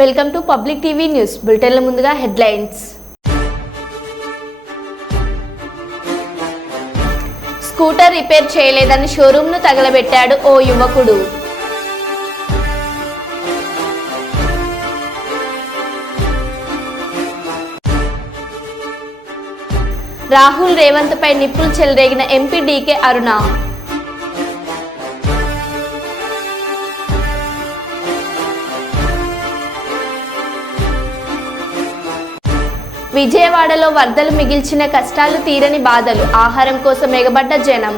Welcome to Public TV news బులెటిన్ల ముందుగా headlines. Scooter repair చేయలేదని షోరూమ్ను తగలబెట్టాడు ఓ యువకుడు. రాహుల్ రేవంత్ పై నిప్పులు చెలరేగిన ఎంపీ డీకే అరుణ. విజయవాడలో వరదలు మిగిల్చిన కష్టాలు తీరని బాధలు, ఆహారం కోసం ఎగబడ్డ జనం.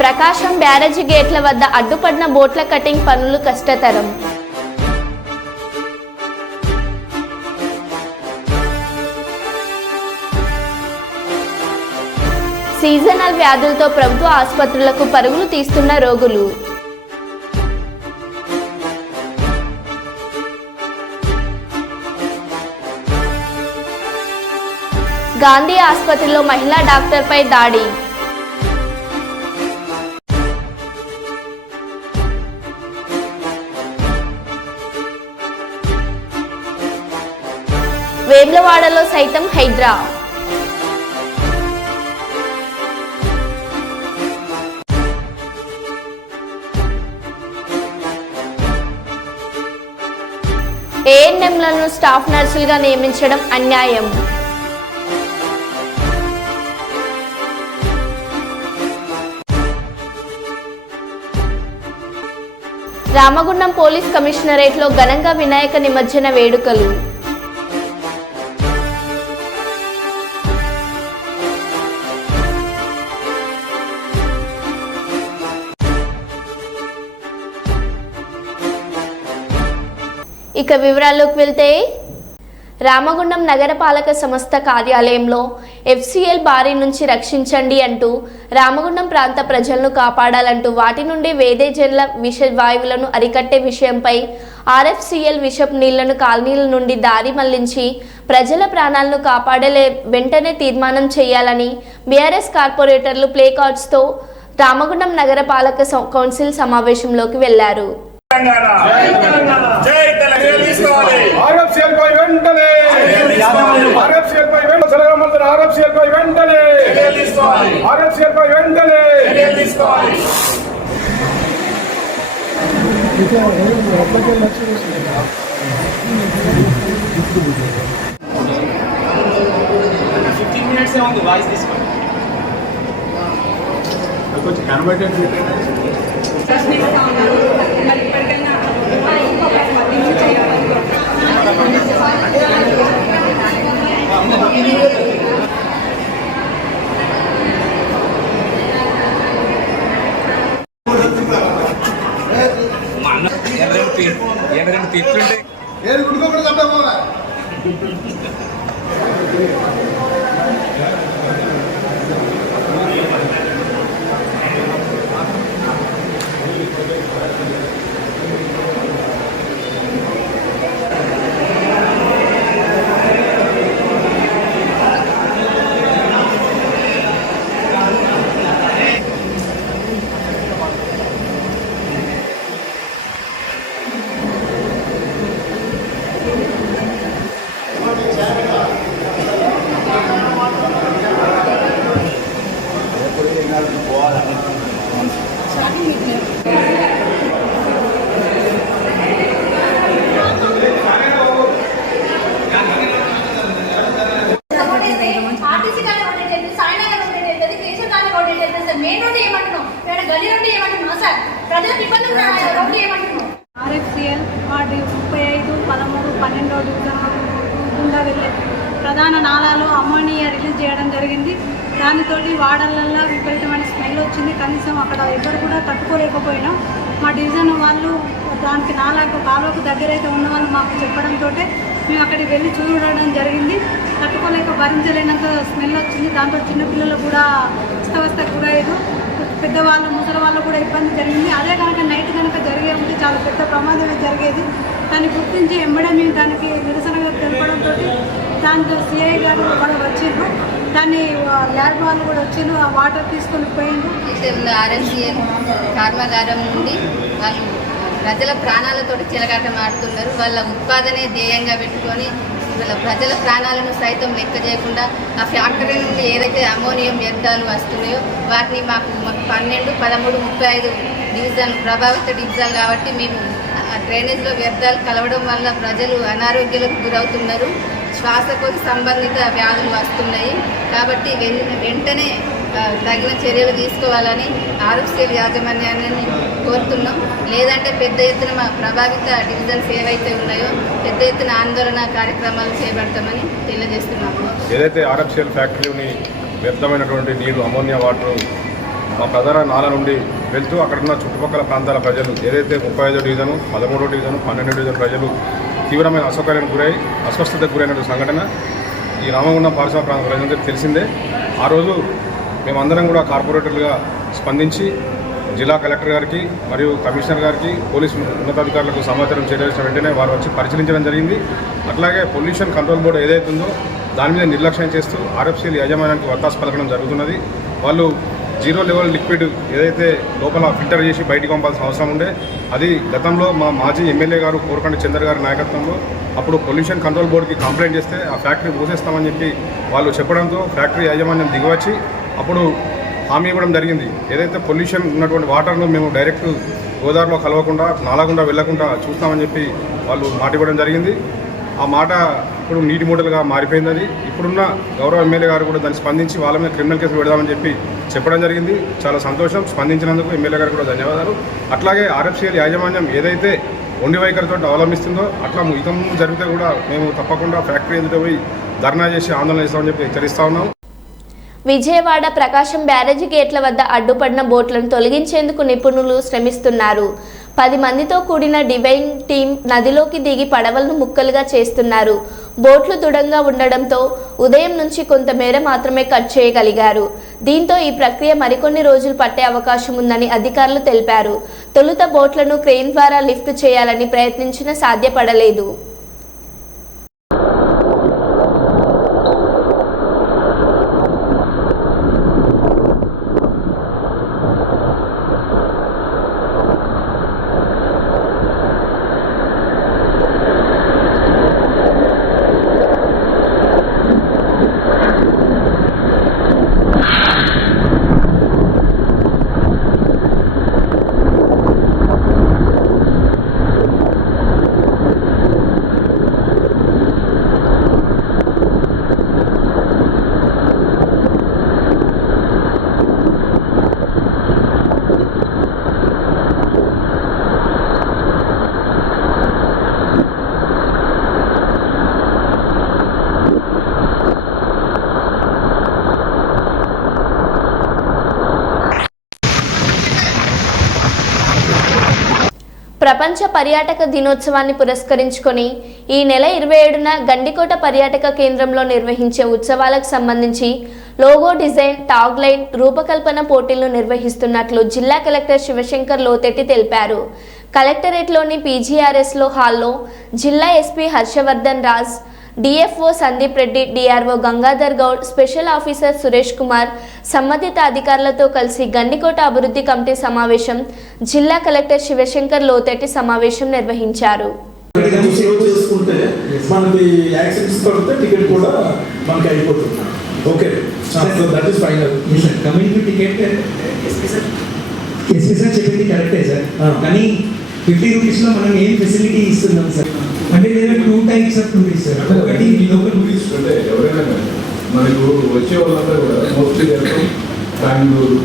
ప్రకాశం బ్యారేజీ గేట్ల వద్ద అడ్డుపడిన బోట్ల కటింగ్ పనులు కష్టతరం. సీజనల్ వ్యాధులతో ప్రభుత్వ ఆసుపత్రులకు పరుగులు తీస్తున్న రోగులు. గాంధీ ఆసుపత్రిలో మహిళా డాక్టర్పై దాడి. వేములవాడలో సైతం హైడ్రా. ఏఎన్ఎంలను స్టాఫ్ నర్సులుగా నియమించడం అన్యాయం. రామగుండం పోలీస్ కమిషనరేట్లో ఘనంగా వినాయక నిమజ్జన వేడుకలు. ఇక వివరాల్లోకి వెళ్తే, రామగుండం నగరపాలక సంస్థ కార్యాలయంలో FCL బారి నుంచి రక్షించండి అంటూ రామగుండం ప్రాంత ప్రజలను కాపాడాలంటూ వాటి నుండి వేదేజన్ల విష వాయువులను అరికట్టే విషయంపై RFCL విషపు నీళ్లను కాలనీల నుండి దారి మళ్లించి ప్రజల ప్రాణాలను కాపాడే వెంటనే తీర్మానం చేయాలని BRS కార్పొరేటర్లు ప్లే కార్డ్స్తో రామగుండం నగరపాలక కౌన్సిల్ సమావేశంలోకి వెళ్లారు. కొంచెం కనబడేది రెండు తిట్లుంటే RFCL వార్డు 35, 13, 12 గుండా వెళ్ళే ప్రధాన నాలాలో అమ్మోనియా రిలీజ్ చేయడం జరిగింది. దానితో వాడలల్లో విపరీతమైన స్మెల్ వచ్చింది. కనీసం అక్కడ ఎవరు కూడా తట్టుకోలేకపోయినాం. మా డివిజన్ వాళ్ళు దానికి నాలాకు కాలువకు దగ్గరైతే ఉన్న వాళ్ళు మాకు చెప్పడంతో మేము అక్కడికి వెళ్ళి చూడడం జరిగింది. తట్టుకోలేక భరించలేనంత స్మెల్ వచ్చింది. దాంతో చిన్నపిల్లలు కూడా అస్తవ్యస్తకు గురయ్యారు. పెద్దవాళ్ళు ముసలి వాళ్ళు కూడా ఇబ్బంది జరిగింది. అదే కనుక నైట్ కనుక జరిగే ఉంటే చాలా పెద్ద ప్రమాదమే జరిగేది. దాన్ని గుర్తించి ఎంబడే మేము దానికి నిరసనగా తెలపడంతో దాంతో CI గారు కూడా వచ్చిండ్రు. దాన్ని ల్యాబ్ వాళ్ళు కూడా వచ్చి ఆ వాటర్ తీసుకొని పోయిండు. ఆర్ఎంసీఎల్ కర్మాగారం నుండి వాళ్ళు ప్రజల ప్రాణాలతోటి చిలగాటం ఆడుతున్నారు. వాళ్ళ ఉత్పాదనే ధ్యేయంగా పెట్టుకొని వీళ్ళ ప్రజల ప్రాణాలను సైతం లెక్క చేయకుండా ఆ ఫ్యాక్టరీ నుండి ఏదైతే అమోనియం వ్యర్థాలు వస్తున్నాయో వాటిని మాకు 12, 13, 35 డివిజన్లు ప్రభావిత డివిజన్లు కాబట్టి మేము డ్రైనేజ్లో వ్యర్థాలు కలవడం వల్ల ప్రజలు అనారోగ్యాలకు గురవుతున్నారు. శ్వాసకోశ సంబంధిత వ్యాధులు వస్తున్నాయి. కాబట్టి వెంటనే తగిన చర్యలు తీసుకోవాలని ఆర్ఎఫ్సిఎల్ యాజమాన్యాన్ని కోరుతున్నాం. లేదంటే పెద్ద ఎత్తున మా ప్రభావిత డివిజన్స్ ఏవైతే ఉన్నాయో పెద్ద ఎత్తున ఆందోళన కార్యక్రమాలు చేపడతామని తెలియజేస్తున్నాము. ఏదైతే ఆర్ఎఫ్సిఎల్ ఫ్యాక్టరీని వ్యర్థమైనటువంటి నీరు అమోనియా వాటర్ మా ప్రధాన నాల నుండి వెళ్తూ అక్కడున్న చుట్టుపక్కల ప్రాంతాల ప్రజలు ఏదైతే 35వ డివిజను, 13వ డివిజను, 12వ డివిజన్ ప్రజలు తీవ్రమైన అసౌకర్యానికి గురై అస్వస్థతకు గురైన సంఘటన ఈ రామగుండం పారిశ్రామిక ప్రాంత ప్రజలందరికీ తెలిసిందే. ఆ రోజు మేమందరం కూడా కార్పొరేటర్లుగా స్పందించి జిల్లా కలెక్టర్ గారికి మరియు కమిషనర్ గారికి పోలీసు ఉన్నతాధికారులకు సమాచారం చేసిన వెంటనే వారు వచ్చి పరిశీలించడం జరిగింది. అట్లాగే పొల్యూషన్ కంట్రోల్ బోర్డు ఏదైతే ఉందో దాని మీద నిర్లక్ష్యం చేస్తూ ఆర్ఎఫ్సిఎల్ యాజమాన్యానికి వత్తాసు పలకడం జరుగుతున్నది. వాళ్ళు 0 లెవెల్ లిక్విడ్ ఏదైతే లోపల ఫిల్టర్ చేసి బయటికి పంపాల్సిన అవసరం ఉండే అది గతంలో మా మాజీ ఎమ్మెల్యే గారు కోరకండి చందర్ గారి నాయకత్వంలో అప్పుడు పొల్యూషన్ కంట్రోల్ బోర్డుకి కంప్లైంట్ చేస్తే ఆ ఫ్యాక్టరీ మూసేస్తామని చెప్పి వాళ్ళు చెప్పడంతో ఫ్యాక్టరీ యాజమాన్యం దిగివచ్చి అప్పుడు హామీ ఇవ్వడం జరిగింది. ఏదైతే పొల్యూషన్ ఉన్నటువంటి వాటర్ను మేము డైరెక్ట్ గోదావరిలో కలవకుండా నాలకుండా వెళ్లకుండా చూస్తామని చెప్పి వాళ్ళు మాట ఇవ్వడం జరిగింది. ఆ మాట ఇప్పుడు నీటి మూటలుగా మారిపోయిందని ఇప్పుడున్న గౌరవ ఎమ్మెల్యే గారు కూడా దాన్ని స్పందించి వాళ్ళ మీద క్రిమినల్ కేసు పెడదామని చెప్పి చెప్పడం జరిగింది. చాలా సంతోషం. స్పందించినందుకు ఎమ్మెల్యే గారు కూడా ధన్యవాదాలు. అట్లాగే ఆర్ఎఫ్సిఎల్ యాజమాన్యం ఏదైతే ఒండి వైఖరితో అవలంబిస్తుందో అట్లా ఇక ముందు జరిగితే కూడా మేము తప్పకుండా ఫ్యాక్టరీ ఎదుట పోయి ధర్నా చేసి ఆందోళన చేస్తామని చెప్పి హెచ్చరిస్తా ఉన్నాం. విజయవాడ ప్రకాశం బ్యారేజీ గేట్ల వద్ద అడ్డుపడిన బోట్లను తొలగించేందుకు నిపుణులు శ్రమిస్తున్నారు. 10 మందితో కూడిన డివైన్ టీం నదిలోకి దిగి పడవలను ముక్కలుగా చేస్తున్నారు. బోట్లు దృఢంగా ఉండడంతో ఉదయం నుంచి కొంతమేర మాత్రమే కట్ చేయగలిగారు. దీంతో ఈ ప్రక్రియ మరికొన్ని రోజులు పట్టే అవకాశం ఉందని అధికారులు తెలిపారు. తొలుత బోట్లను క్రెయిన్ ద్వారా లిఫ్ట్ చేయాలని ప్రయత్నించినా సాధ్యపడలేదు. ప్రపంచ పర్యాటక దినోత్సవాన్ని పురస్కరించుకొని ఈ నెల 27న గండికోట పర్యాటక కేంద్రంలో నిర్వహించే ఉత్సవాలకు సంబంధించి లోగో డిజైన్, టాగ్ లైన్ రూపకల్పన పోటీలను నిర్వహిస్తున్నట్లు జిల్లా కలెక్టర్ శివశంకర్ లోతెట్టి తెలిపారు. కలెక్టరేట్లోని పీజీఆర్ఎస్లో హాల్లో జిల్లా SP Harshavardhan Raj, DFO Sandeep Reddy, DRO Gangadhar Goud, special officer Suresh Kumar సంబంధిత అధికారులతో కలిసి గండికోట అభివృద్ధి కమిటీ సమావేశం, జిల్లా కలెక్టర్ శివశంకర్ లోతెట్టి సమావేశం నిర్వహించారు. చెప్పింది కరెక్టే సార్, కానీ 50 రూపీస్లో మనం ఏం ఫెసిలిటీ ఇస్తున్నాం సార్ అంటే లేదా 2 టైప్స్ ఆఫ్ టూరిస్ట్ సార్. ఒకటి లోకల్ టూరిస్ట్ అంటే ఎవరైనా మనకు వచ్చే వాళ్ళంతా కూడా mostly Bengaluru,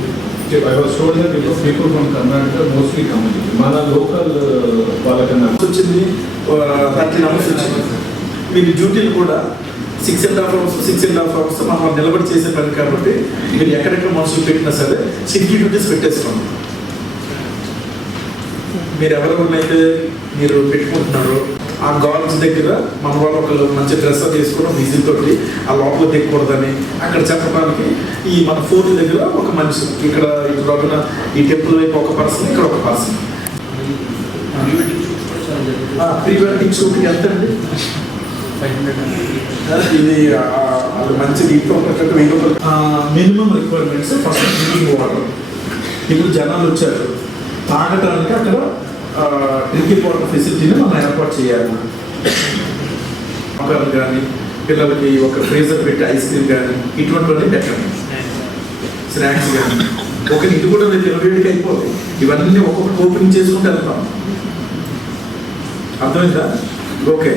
I was told that people from Karnataka mostly community మన లోకల్ వాళ్ళకన్నా వచ్చింది 30 అవర్స్ వచ్చింది. మీరు డ్యూటీలు కూడా 6.5 అవర్స్ మనం నిలబడి చేసే పని కాబట్టి మీరు ఎక్కడెక్కడ మనుషులు పెట్టినా సరే సిటీ డ్యూటీస్ పెట్టేసుకోండి. మీరు ఎవరెవరినైతే మీరు పెట్టుకుంటున్నారో ఆ గార్డ్స్ దగ్గర మన వాళ్ళు ఒకళ్ళు మంచి డ్రెస్ తీసుకోవడం విజిల్ తోటి ఆ లోపల దిగకూడదని అక్కడ చెప్పడానికి ఈ మన ఫోర్ట్ దగ్గర ఒక మనిషి ఇక్కడ ఇటు ఈ టెంపుల్ వైపు ఒక పర్సన్, ఇక్కడ ఒక పర్సన్. ప్రీ వెడ్డింగ్ షూట్కి ఎంత అండి? ఇది అది మంచి నీటితో ఉన్నట్టు 1000 రూపాయలు. Minimum requirements first drinking water. ఇప్పుడు జనాలు వచ్చారు, తాగటానికి అక్కడ డ్రింకింగ్ వాటర్ ఫెసిలిటీని మనం ఏర్పాటు చేయాలి. మొక్కలు కానీ పిల్లలకి ఒక ఫ్రీజర్ పెట్టి ఐస్ క్రీమ్ కానీ ఇటువంటివన్నీ పెట్టండి, స్నాక్స్ కానీ. ఒక ఇది కూడా రేపు 27కి అయిపోతుంది. ఇవన్నీ ఒక్కొక్కటి ఓపెనింగ్ చేసుకుంటూ వెళ్తాం. అర్థమైందా? Okay,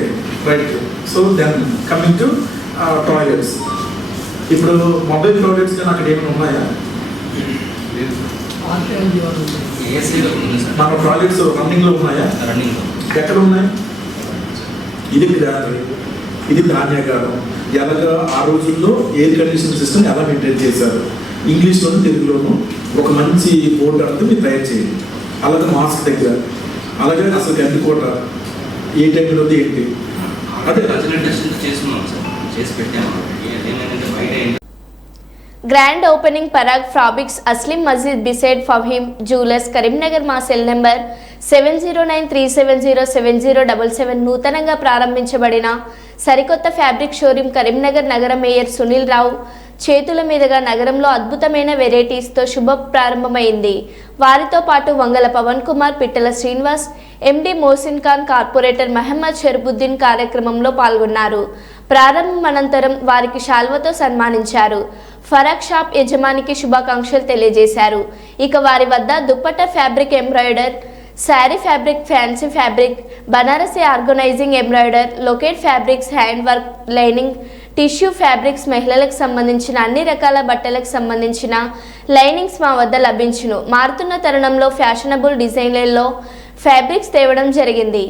right. So then coming to toilets. ఇప్పుడు మొబైల్ టాయిలెట్స్ కానీ అక్కడ ఏమైనా ఉన్నాయా? మన టాయిలెట్స్ రన్నింగ్లో ఉన్నాయా? ఎక్కడ ఉన్నాయి? ఇది గ్రానరీ, ఇది ధాన్యాగారం. ఎలాగా ఆ రోజుల్లో ఎయిర్ కండిషన్ సిస్టమ్ ఎలా మెయింటైన్ చేశారు, ఇంగ్లీష్లోను తెలుగులోను ఒక మంచి బోర్డు అంతా మీరు తయారు చేయండి. అలాగే మాస్క్ దగ్గర, అలాగే అసలు గండికోట ఏ టైంలో ఏంటి అదే గ్రాండ్ ఓపెనింగ్ పరాగ్ ఫాబ్రిక్స్ అస్లిం మస్జిద్ బిసైడ్ ఫహీమ్ జ్యువెలర్స్ కరీంనగర్ మా సెల్ నెంబర్ 7093707077 నూతనంగా ప్రారంభించబడిన సరికొత్త ఫ్యాబ్రిక్ షోరూమ్ కరీంనగర్ నగర మేయర్ సునీల్ రావు చేతుల మీదుగా నగరంలో అద్భుతమైన వెరైటీస్తో శుభ ప్రారంభమైంది. వారితో పాటు వంగల పవన్ కుమార్, పిట్టల శ్రీనివాస్, ఎండి మోసిన్ ఖాన్, కార్పొరేటర్ మహమ్మద్ షరఫుద్దీన్ కార్యక్రమంలో పాల్గొన్నారు. ప్రారంభం అనంతరం వారికి శాల్వతో సన్మానించారు. ఫరాక్ షాప్ యజమానికి శుభాకాంక్షలు తెలియజేశారు. ఇక వారి వద్ద dupatta fabric embroider, sari fabric, fancy fabric, Banarasi organizing embroider, locate fabrics, hand work, lining, tissue fabrics, మహిళలకు సంబంధించిన అన్ని రకాల బట్టలకు సంబంధించిన లైనింగ్స్ మా వద్ద లభించును. మారుతున్న తరుణంలో ఫ్యాషనబుల్ డిజైన్లలో ఫ్యాబ్రిక్స్ తేవడం జరిగింది.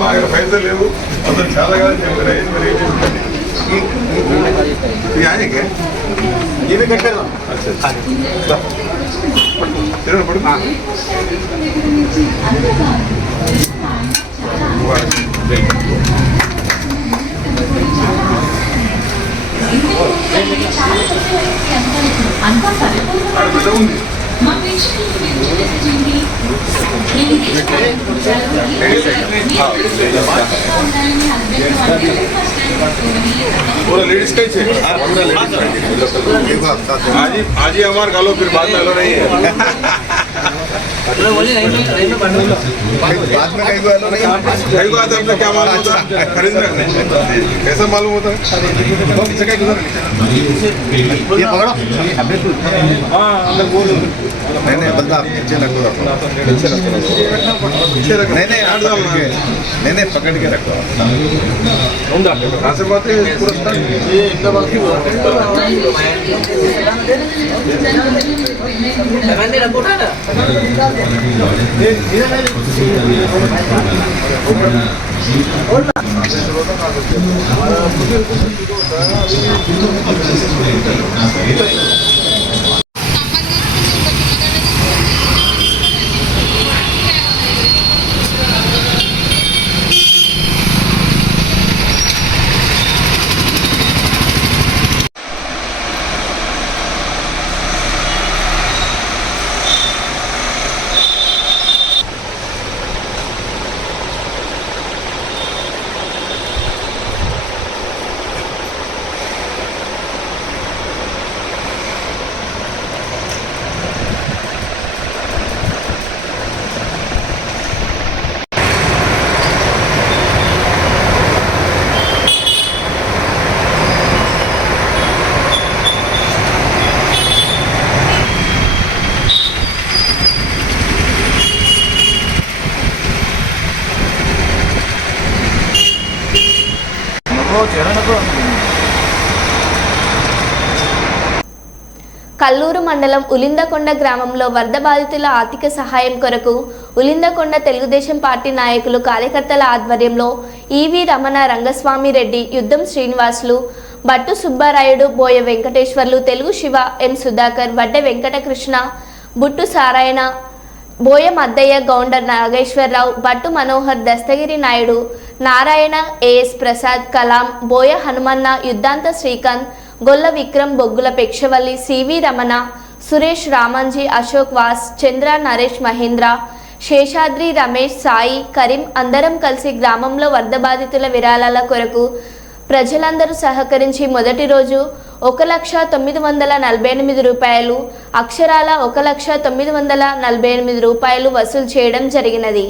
మా దగ్గర పైసలు లేవు, అసలు చాలా కాదు చెప్పారు. ఆయనకే ఏమి కట్టారు పడు ఉంది. पूरा लेडीज का ही चाहिए। आज ही हमारे गालों फिर बाद में लो नहीं है। बाद में कहीं को आलो नहीं, कहीं को आता है क्या मालूम होता है खरीदने कैसा मालूम होता है। ये पकड़ो, हाँ अंदर बोलो। नहीं बंदा पीछे रखो, पीछे रखो। नहीं नहीं पकड़ के रखो। कहाँ से बात है पुरस्कार? ये अहमदाबाद की बात है। కల్లూరు మండలం ఉలిందకొండ గ్రామంలో వరద బాధితుల ఆర్థిక సహాయం కొరకు ఉలిందకొండ తెలుగుదేశం పార్టీ నాయకులు కార్యకర్తల ఆధ్వర్యంలో ఈవి రమణ రంగస్వామి రెడ్డి, యుద్ధం శ్రీనివాసులు, బట్టు సుబ్బారాయుడు, బోయ వెంకటేశ్వర్లు, తెలుగు శివ, ఎం సుధాకర్, వడ్డె వెంకటకృష్ణ, బుట్టు సారాయణ, బోయ మద్దయ్య, గౌండర్ నాగేశ్వరరావు, బట్టు మనోహర్, దస్తగిరి నాయుడు, నారాయణ, ఏఎస్ ప్రసాద్, కలాం, బోయ హనుమన్న, యుద్ధాంత శ్రీకాంత్, గొల్ల విక్రమ్, బొగ్గుల పెక్షవల్లి, సివి రమణ, సురేష్, రామంజీ, అశోక్ వాస్, చంద్ర, నరేష్, మహేంద్ర, శేషాద్రి, రమేష్, సాయి, కరీం అందరం కలిసి గ్రామంలో వరద బాధితుల విరాళాల కొరకు ప్రజలందరూ సహకరించి మొదటి రోజు 1,948 రూపాయలు, అక్షరాల 1,948 రూపాయలు వసూలు చేయడం జరిగినది.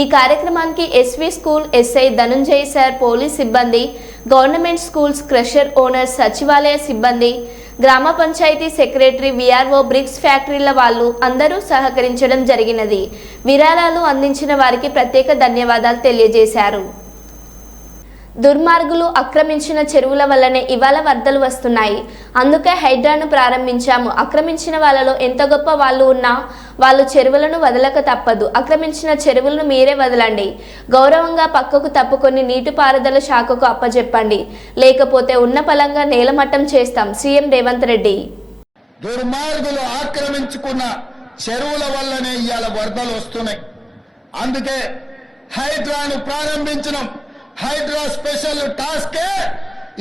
ఈ కార్యక్రమానికి SV school SI Dhanunjay sir, police సిబ్బంది, గవర్నమెంట్ స్కూల్స్ క్రషర్ ఓనర్స్, సచివాలయ సిబ్బంది, గ్రామ పంచాయతీ సెక్రటరీ, విఆర్ఓ, బ్రిక్స్ ఫ్యాక్టరీల వాళ్ళు అందరూ సహకరించడం జరిగినది. విరాళాలు అందించిన వారికి ప్రత్యేక ధన్యవాదాలు తెలియజేశారు. దుర్మార్గులు ఆక్రమించిన చెరువుల వల్లనే ఇవాళ వరదలు వస్తున్నాయి. అందుకే హైడ్రాను ప్రారంభించాము. ఆక్రమించిన వాళ్ళలో ఎంత గొప్ప వాళ్ళు ఉన్నా వాళ్ళు చెరువులను వదలక తప్పదు. ఆక్రమించిన చెరువులను మీరే వదలండి. గౌరవంగా పక్కకు తప్పుకొని నీటిపారుదల శాఖకు అప్పజెప్పండి. లేకపోతే ఉన్న పలంగా నేలమట్టం చేస్తాం. సీఎం రేవంత్ రెడ్డి. దుర్మార్గులు ఆక్రమించుకున్న చెరువుల వల్లనే ఇవాళ వరదలు వస్తున్నాయి. అందుకే హైడ్రాను ప్రారంభించడం. హైడ్రా స్పెషల్ టాస్కే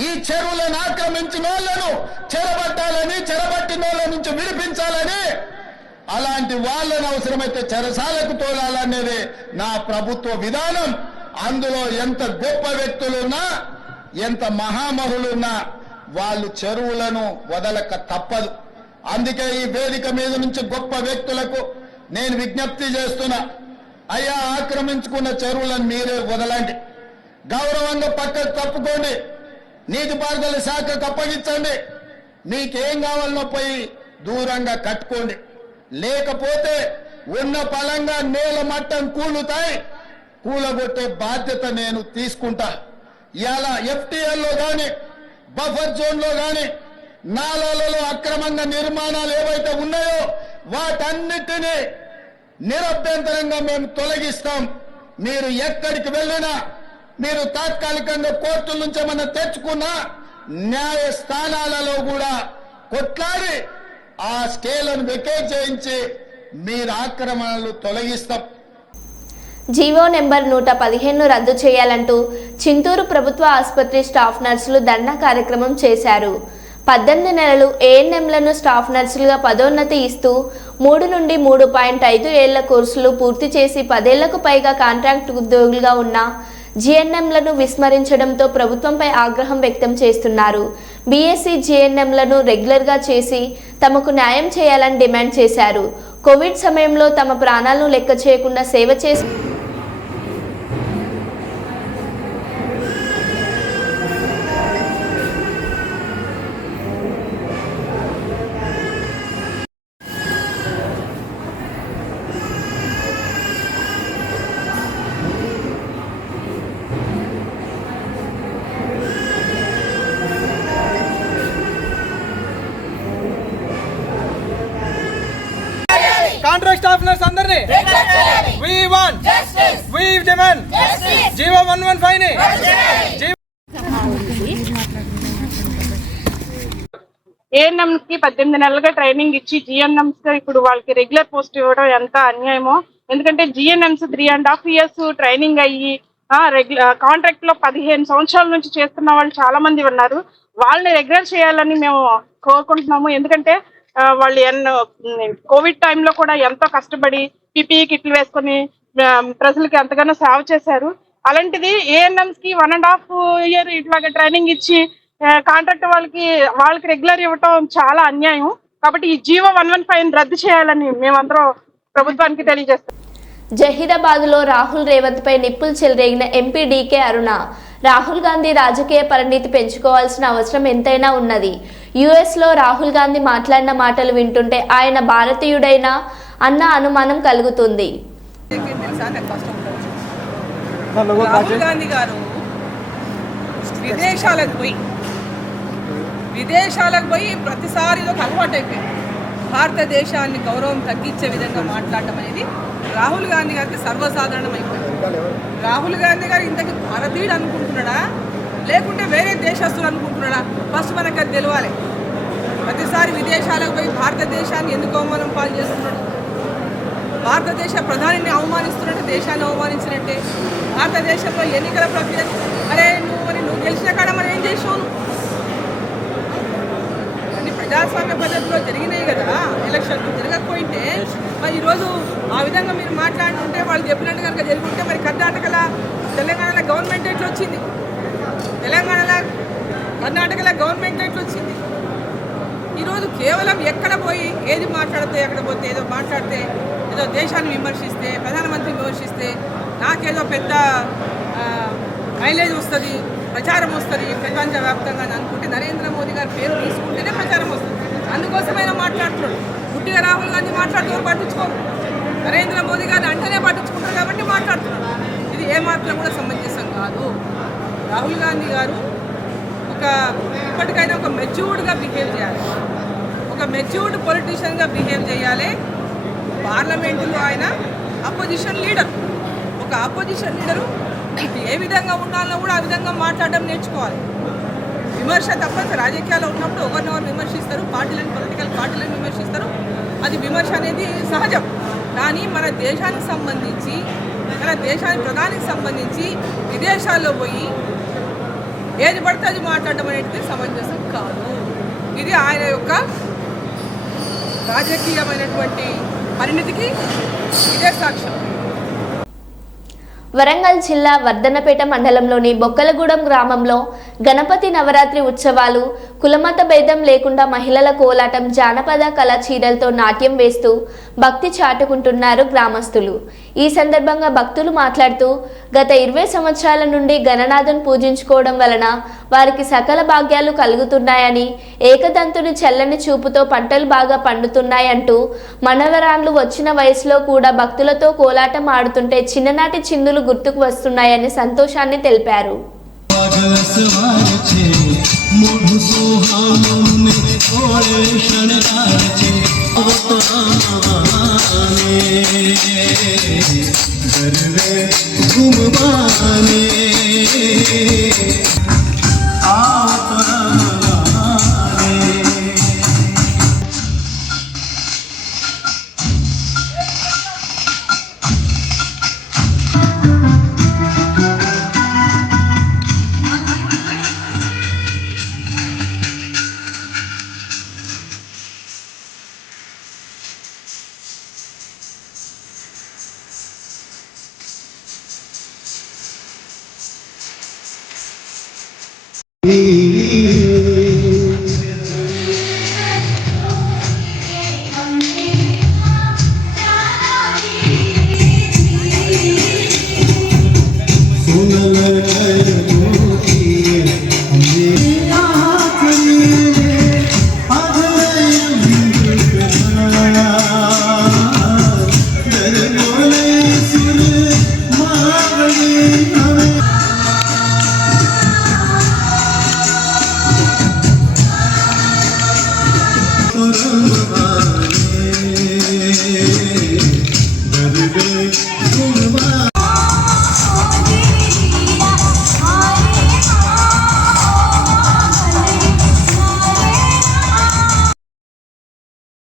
ఈ చెరువులను ఆక్రమించిన వాళ్ళను చెరబట్టాలని, చెరబట్టిన వాళ్ళ నుంచి విడిపించాలని, అలాంటి వాళ్ళను అవసరమైతే చెరసాలకు తోలాలనేది నా ప్రభుత్వ విధానం. అందులో ఎంత గొప్ప వ్యక్తులున్నా, ఎంత మహామహులున్నా వాళ్ళు చెరువులను వదలక తప్పదు. అందుకే ఈ వేదిక మీద నుంచి గొప్ప వ్యక్తులకు నేను విజ్ఞప్తి చేస్తున్నా, అయ్యా ఆక్రమించుకున్న చెరువులను మీరే వదలండి. గౌరవంగా పక్కకు తప్పుకోండి. నీటిపారుదల శాఖకు అప్పగించండి. మీకేం కావాలనో పోయి దూరంగా కట్టుకోండి. లేకపోతే ఉన్న పలంగా నేల మట్టం కూలుతాయి. కూలగొట్టే బాధ్యత నేను తీసుకుంటా. ఇలా ఎఫ్టీఎల్లో కానీ, బఫర్ జోన్లో కానీ, నాలాలలో అక్రమంగా నిర్మాణాలు ఏవైతే ఉన్నాయో వాటన్నిటినీ నిరభ్యంతరంగా మేము తొలగిస్తాం. మీరు ఎక్కడికి వెళ్ళినా, మీరు తాత్కాలికంగా కోర్టుల నుంచి ఏమన్నా తెచ్చుకున్నా న్యాయస్థానాలలో కూడా కొట్లాడి ఆ స్కేలను వెకేట్ చేయించి మీరు ఆక్రమణలు తొలగిస్తాం. జీవో నెంబర్ 115 రద్దు చేయాలంటూ చింతూరు ప్రభుత్వ ఆసుపత్రి స్టాఫ్ నర్సులు ధర్నా కార్యక్రమం చేశారు. 18 నెలలు ఏఎన్ఎంలను స్టాఫ్ నర్సులుగా పదోన్నతి ఇస్తూ 3 నుండి 3.5 ఏళ్ల కోర్సులు పూర్తి చేసి 10 ఏళ్లకు పైగా కాంట్రాక్ట్ ఉద్యోగులుగా ఉన్న జిఎన్ఎంలను విస్మరించడంతో ప్రభుత్వంపై ఆగ్రహం వ్యక్తం చేస్తున్నారు. బీఎస్సీ జిఎన్ఎంలను రెగ్యులర్గా చేసి తమకు న్యాయం చేయాలని డిమాండ్ చేశారు. కోవిడ్ సమయంలో తమ ప్రాణాలను లెక్క చేయకుండా సేవ చేసి కాంట్రాక్ట్ స్టాఫ్ నర్స్ అందరినీ we want justice, we demand justice. GO 115 ని ఏఎన్ఎం కి 18 నెలలుగా ట్రైనింగ్ ఇచ్చి జిఎన్ఎంస్ ఇప్పుడు వాళ్ళకి రెగ్యులర్ పోస్ట్ ఇవ్వడం ఎంత అన్యాయమో. ఎందుకంటే జిఎన్ఎంస్ 3.5 years ట్రైనింగ్ అయ్యి కాంట్రాక్ట్ లో 15 సంవత్సరాల నుంచి చేస్తున్న వాళ్ళు చాలా మంది ఉన్నారు. వాళ్ళని రెగ్యులర్ చేయాలని మేము కోరుకుంటున్నాము. ఎందుకంటే వాళ్ళు కోవిడ్ టైంలో కూడా ఎంతో కష్టపడి పిపిఈ కిట్లు వేసుకొని ప్రజలకి ఎంతగానో సేవ చేశారు. అలాంటిది ఏఎన్ఎంస్ కి 1.5 year ఇట్లాగా ట్రైనింగ్ ఇచ్చి కాంట్రాక్ట్ వాళ్ళకి రెగ్యులర్ ఇవ్వటం చాలా అన్యాయం. కాబట్టి ఈ జీవో 115 రద్దు చేయాలని మేమందరం ప్రభుత్వానికి తెలియజేస్తాం. జహీరాబాద్లో రాహుల్ రేవంత్ పై నిప్పులు చెలరేగిన ఎంపీ డీకే అరుణ. రాహుల్ గాంధీ రాజకీయ పరిణితి పెంచుకోవాల్సిన అవసరం ఎంతైనా ఉన్నది. యుఎస్లో రాహుల్ గాంధీ మాట్లాడిన మాటలు వింటుంటే ఆయన భారతీయుడైనా అన్న అనుమానం కలుగుతుంది. రాహుల్ గాంధీ గారు విదేశాలకు పోయి ప్రతిసారి ఇది ఒక అలవాటు అయిపోయింది. భారతదేశాన్ని గౌరవం తగ్గించే విధంగా మాట్లాడటం అనేది రాహుల్ గాంధీ గారికి సర్వసాధారణం అయిపోయింది. రాహుల్ గాంధీ గారు ఇంతకీ భారతీయుడు అనుకుంటున్నాడా లేకుంటే వేరే దేశస్తులు అనుకుంటున్నాడా? ఫస్ట్ మనకు అది తెలవాలి. ప్రతిసారి విదేశాలకు పోయి భారతదేశాన్ని ఎందుకు అవమానం పాలు చేస్తున్నాడు? భారతదేశ ప్రధానిని అవమానిస్తున్నట్టు దేశాన్ని అవమానించినట్టే. భారతదేశంలో ఎన్నికల ప్రక్రియ నువ్వు గెలిచిన కాడ మరి ఏం చేసావు? అన్ని ప్రజాస్వామ్య పద్ధతిలో జరిగినాయి కదా ఎలక్షన్లు. జరగకపోయింటే మరి ఈరోజు ఆ విధంగా మీరు మాట్లాడుతుంటే వాళ్ళు చెప్పినట్టు కనుక జరుగుతుంటే మరి తెలంగాణలో గవర్నమెంట్ ఎట్లా వచ్చింది? కర్ణాటకలో గవర్నమెంట్ ఎట్లా వచ్చింది? ఈరోజు కేవలం ఎక్కడ పోయి ఏది మాట్లాడితే ఎక్కడ పోతే ఏదో మాట్లాడితే ఏదో దేశాన్ని విమర్శిస్తే ప్రధానమంత్రిని విమర్శిస్తే నాకేదో పెద్ద మైలేజ్ వస్తుంది, ప్రచారం వస్తుంది ప్రపంచవ్యాప్తంగా అని అనుకుంటే నరేంద్ర మోదీ గారి పేరు తీసుకుంటేనే ప్రచారం వస్తుంది. అందుకోసమైనా మాట్లాడుతున్నాడు. గుడ్డిగా రాహుల్ గాంధీ మాట్లాడుతూ పట్టించుకోరు, నరేంద్ర మోదీ గారిని అంటేనే పట్టించుకుంటారు కాబట్టి మాట్లాడుతున్నాడు. ఇది ఏమాత్రం కూడా సమంజసం కాదు. రాహుల్ గాంధీ గారు ఇప్పటికైనా ఒక మెచ్యూర్డ్గా బిహేవ్ చేయాలి, ఒక మెచ్యూర్డ్ పొలిటీషియన్గా బిహేవ్ చేయాలి. పార్లమెంటులో ఆయన అపోజిషన్ లీడర్, ఒక అపోజిషన్ లీడరు ఏ విధంగా ఉండాలో కూడా ఆ విధంగా మాట్లాడడం నేర్చుకోవాలి. విమర్శ తప్పనిసరి. రాజకీయాల్లో ఉన్నప్పుడు ఒకరినొకరు విమర్శిస్తారు, పొలిటికల్ పార్టీలను విమర్శిస్తారు. అది విమర్శ అనేది సహజం. కానీ మన దేశానికి సంబంధించి ప్రధానికి సంబంధించి విదేశాల్లో పోయి ఏది పడితే అది మాట్లాడడం అనేది సమంజసం కాదు. ఇది ఆయన యొక్క రాజకీయమైనటువంటి పరిణితికి ఇదే సాక్ష్యం. వరంగల్ జిల్లా వర్ధన్నపేట మండలంలోని బొక్కలగూడెం గ్రామంలో గణపతి నవరాత్రి ఉత్సవాలు కులమత భేదం లేకుండా మహిళల కోలాటం జానపద కళా చీరలతో నాట్యం వేస్తూ భక్తి చాటుకుంటున్నారు గ్రామస్తులు. ఈ సందర్భంగా భక్తులు మాట్లాడుతూ గత 20 సంవత్సరాల నుండి గణనాథుని పూజించుకోవడం వలన వారికి సకల భాగ్యాలు కలుగుతున్నాయని, ఏకదంతుని చల్లని చూపుతో పంటలు బాగా పండుతున్నాయంటూ మనవరాన్లు వచ్చిన వయసులో కూడా భక్తులతో కోలాటం ఆడుతుంటే చిన్ననాటి చిందులు గుర్తుకు వస్తున్నాయని సంతోషాన్ని తెలిపారు.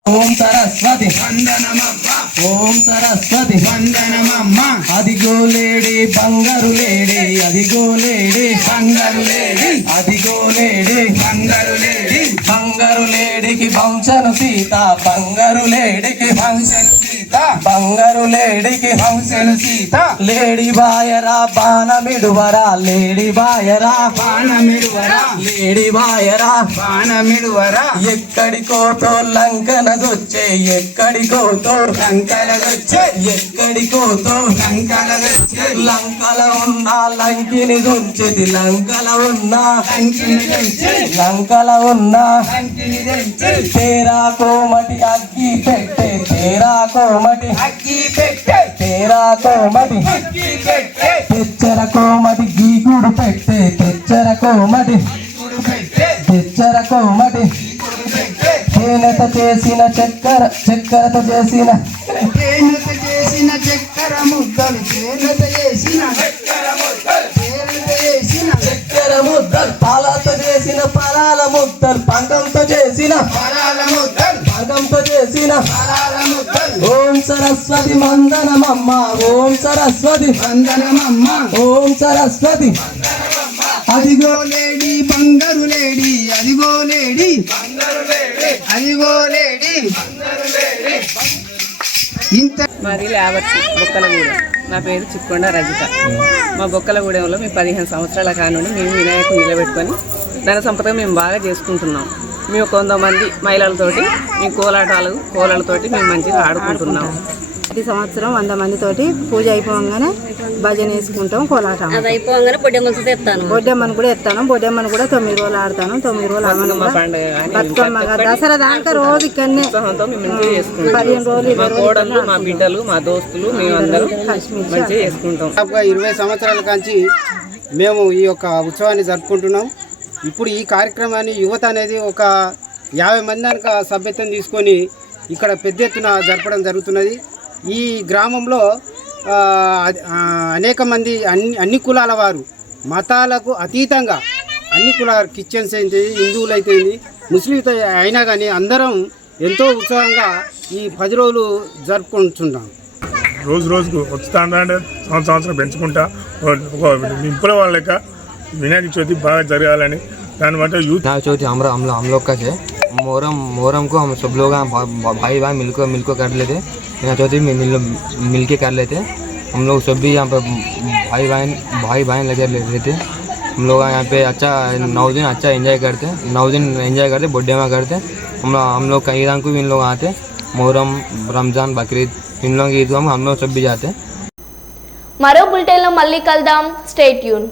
ఓం సరస్వతి వందనమమ్మ, ఓం సరస్వతి వందనమమ్మ. అదిగో లేడి బంగారు లేడి, అదిగో లేడి బంగారు లేడి, అదిగో లేడి బంగారు లేడి. బంగారు లేడికి వంశను సీత, బంగారు లేడికి వంశను సీత, బంగారు లేడికి వంశను సీత. లేడి బాయరా బాణమిడువరా, లేడి బాయరా బాణమిడువరా, లేడి బాయరా బాణమిడువరా. ఎక్కడికోతో లంకనదొచ్చే, ఎక్కడికోతో లంకనదొచ్చే, ఎక్కడికోతో లంకనదొచ్చే. లంకల ఉన్న లంకిని దుంచెది, లంకల ఉన్న లంకిని దుంచె, లంకల ఉన్న లంకిని దుంచె. తేరా కోమటి అగ్గి పెట్టే, తేరా కోమటి అగ్గి పెట్టే, తేరా కోమటి అగ్గి పెట్టే. తెచ్చర కోమటి గీకుడు పెట్టే, తెచ్చర కోమటి తెచ్చర కోమటి తేనెత చేసిన చక్కెరతో చేసిన చక్కెర ముద్దలు చక్కెర ముద్దలు పాలతో చేసిన పాలాల ముద్దలు పాకంతో చేసిన ఓం సరస్వతి వందనమమ్మ ఓం సరస్వతి వందనమమ్మ ఓం సరస్వతి అదిగో లేడీ బంగారు లేడీ అదిగో లేడీ అదిగో లేడీ ఇంత మాది లేవర్సి బొక్కలగూడెం. నా పేరు చిక్కొండ రజిత. మా బొక్కలగూడెంలో మేము 15 సంవత్సరాల కానుండి మేము వినాయకుని నిలబెట్టుకొని ధన సంపద మేము బాగా చేసుకుంటున్నాం. మేము 100 మంది మహిళలతోటి మేము కోలాలతోటి మేము మంచిగా ఆడుకుంటున్నాం. ప్రతి సంవత్సరం 100 మందితోటి పూజ అయిపోగానే భజన వేసుకుంటాం, కోలాటం అయిపోగానే బొడ్డెమ్మను కూడా ఎత్తాను. బొడ్డెమ్మను కూడా 9 రోజులు ఆడతాను. 9 రోజులు బతుకమ్మ దసరా దాకా రోజు ఇక్కడనే 15 రోజులు మా కోడళ్ళు, మా బిడ్డలు, మా దోస్తులు మేమందరం మంచిగా చేసుకుంటాం. 20 సంవత్సరాల కాంచి మేము ఈ యొక్క ఉత్సవాన్ని జరుపుకుంటున్నాం. ఇప్పుడు ఈ కార్యక్రమాన్ని యువత అనేది ఒక 50 మంది దాకా సభ్యత్వం తీసుకొని ఇక్కడ పెద్ద ఎత్తున జరపడం జరుగుతున్నది. ఈ గ్రామంలో అనేక మంది అన్ని కులాల వారు మతాలకు అతీతంగా అన్ని కులాల క్రిస్టియన్స్ అయితే హిందువులు అయితే ముస్లింలు అయినా కానీ అందరం ఎంతో ఉత్సాహంగా ఈ 10 రోజులు జరుపుకుంటున్నాం. రోజుకు వస్తుంటే సంవత్సరం పెంచుకుంటా ఒక ఇంపుల వాళ్ళ లెక్క వినాయక చవితి బాగా జరగాలని దాని బట్టి యూత్ विनायक चौथी हम लोग का है मोहरम को हम सब लोग भाई मिलकर कर लेते। विनायक चौथी में मिल के कर लेते। हम लोग सब भी यहाँ पर भाई बहन लगे रहते। हम लोग यहाँ पे अच्छा 9 दिन अच्छा एंजॉय करते। 9 दिन एंजॉय करते, बर्थडे में करते। हम लोग कई ईद को भी इन लोग आते, मोहरम, रमज़ान, बकरीद इन लोग ईद को हम लोग सब भी जाते। మరో బులెటిన్లో మళ్ళీ కలుద్దాం. Stay tune.